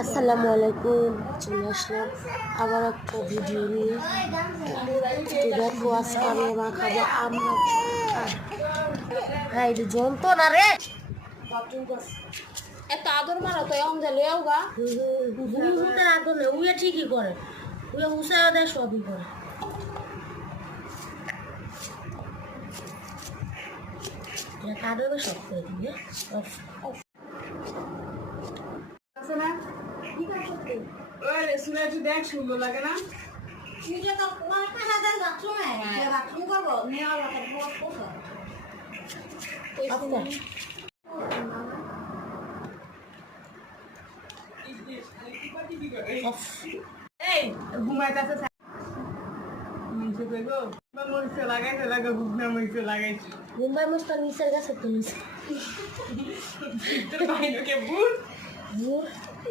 আসসালামু আলাইকুম, চলে আসলাম আবার একটা ভিডিও নিয়ে। দেখো আজকে আমি খাবো আমরা। হ্যাঁ, এটা জমতো না রে, এত আদর মারো তো এমন জালে গা হুতার আদর নেই, উইয়া ঠিকই করে, উইয়া হুসা দেয়, সবই করে। কাদবে সব করে দিবে। দেখ সুন্দর লাগে না? এই ঘুমাইতেছে মরিচে লাগাইছে লাগা ঘুমনা মরিচে লাগাইছে মুম্বাই মস্তান নিচের গাছে তো নিচে তোর বাইরে কে ভূত ভূত